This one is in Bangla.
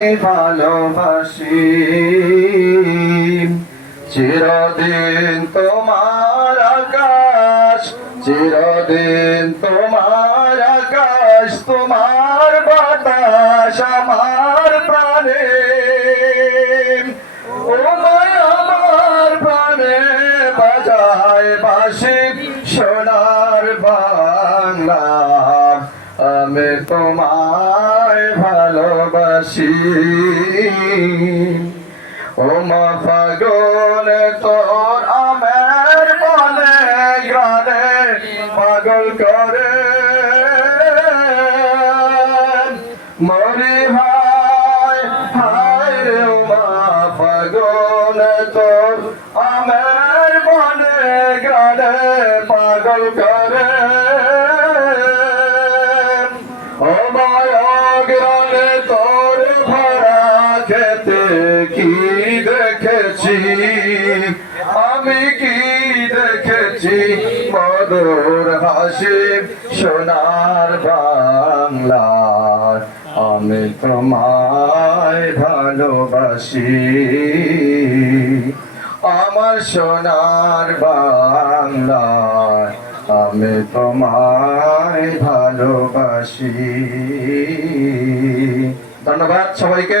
ভালোবাসি চিরদিন তোমার আকাশ, চিরদিন তোমার আকাশ, তোমার বাতাস আমার প্রাণে, ও মায় আমার প্রাণে বাজায় বাঁশি সোনার বাংলা। আমি তোমায় ভালোবাসি, ও মা ফাগুন তোর আমের বনে গ্রানে পাগল করে মরি হায় হায় রে, ও মা ফাগুন তোর আমের বনে গ্রানে পাগল করে। ও মায়াগ্রানে তোর ভরা খেতে কি দেখেছি, আমি কি দেখেছি, মধুর হাসি সোনার বাংলা। আমি তোমায় ভালোবাসি, আমার সোনার বাংলা। আমি তোমায় ভালোবাসি। ধন্যবাদ সবাইকে।